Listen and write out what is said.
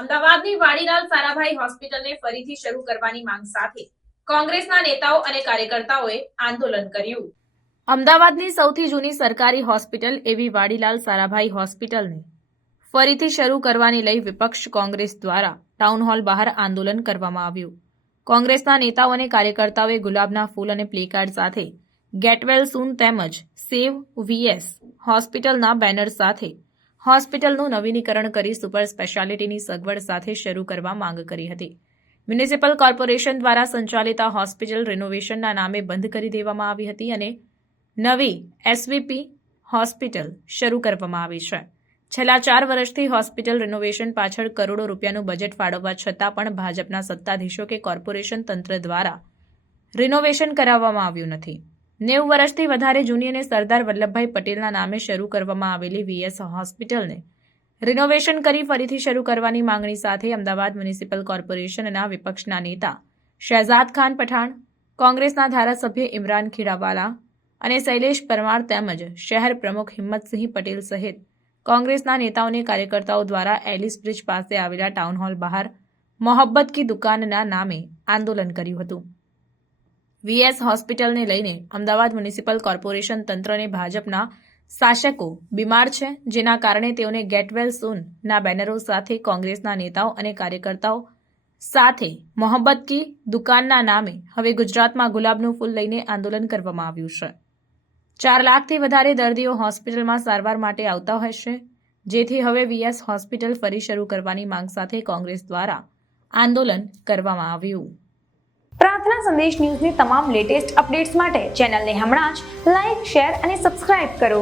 અમદાવાદની વાડીલાલ સારાભાઈ હોસ્પિટલને ફરીથી શરૂ કરવાની માંગ સાથે કોંગ્રેસના નેતાઓ અને કાર્યકર્તાઓએ આંદોલન કર્યું। અમદાવાદની સૌથી જૂની સરકારી હોસ્પિટલ એવી વાડીલાલ સારાભાઈ હોસ્પિટલને ફરીથી શરૂ કરવાની લઈ વિપક્ષ કોંગ્રેસ દ્વારા ટાઉન હોલ બહાર આંદોલન કરવામાં આવ્યું। કોંગ્રેસના નેતાઓ અને કાર્યકર્તાઓએ ગુલાબના ફૂલ અને પ્લેકાર્ડ સાથે ગેટ વેલ સૂન તેમજ સેવ વીએસ હોસ્પિટલના બેનર સાથે હોસ્પિટલનું નવીનીકરણ કરી સુપર સ્પેશિયાલિટીની સગવડ સાથે શરૂ કરવા માંગ કરી હતી। મ્યુનિસિપલ કોર્પોરેશન દ્વારા સંચાલિત આ હોસ્પિટલ રિનોવેશનના નામે બંધ કરી દેવામાં આવી હતી અને નવી એસવીપી હોસ્પિટલ શરૂ કરવામાં આવી છે। છેલ્લા 4 વર્ષથી હોસ્પિટલ રિનોવેશન પાછળ કરોડો રૂપિયાનું બજેટ ફાળવવા છતાં પણ ભાજપના સત્તાધીશો કે કોર્પોરેશન તંત્ર દ્વારા રિનોવેશન કરાવવામાં આવ્યું નથી। 90 વર્ષથી વધારે જૂની અને સરદાર વલ્લભભાઈ પટેલના નામે શરૂ કરવામાં આવેલી વીએસ હોસ્પિટલને રિનોવેશન કરી ફરીથી શરૂ કરવાની માંગણી સાથે અમદાવાદ મ્યુનિસિપલ કોર્પોરેશનના વિપક્ષના નેતા શહેજાદ ખાન પઠાણ, કોંગ્રેસના ધારાસભ્ય ઇમરાન ખીડાવાલા અને શૈલેષ પરમાર તેમજ શહેર પ્રમુખ હિંમતસિંહ પટેલ સહિત કોંગ્રેસના નેતાઓ અને કાર્યકર્તાઓ દ્વારા એલિસ બ્રિજ પાસે આવેલા ટાઉન હોલ બહાર મોહબ્બત કી દુકાનના નામે આંદોલન કર્યું હતું। વીએસ હોસ્પિટલને લઈને અમદાવાદ મ્યુનિસિપલ કોર્પોરેશન તંત્ર અને ભાજપના શાસકો બીમાર છે, જેના કારણે તેઓને ગેટ વેલ સૂનના બેનરો સાથે કોંગ્રેસના નેતાઓ અને કાર્યકર્તાઓ સાથે મોહબ્બત કી દુકાનના નામે હવે ગુજરાતમાં ગુલાબનું ફૂલ લઈને આંદોલન કરવામાં આવ્યું છે। 4 લાખથી વધારે દર્દીઓ હોસ્પિટલમાં સારવાર માટે આવતા હોય છે, જેથી હવે વીએસ હોસ્પિટલ ફરી શરૂ કરવાની માંગ સાથે કોંગ્રેસ દ્વારા આંદોલન કરવામાં આવ્યું। પ્રાર્થના સંદેશ ન્યૂઝની તમામ લેટેસ્ટ અપડેટ્સ માટે ચેનલને હમણાં જ લાઇક, શેર અને સબસ્ક્રાઇબ કરો।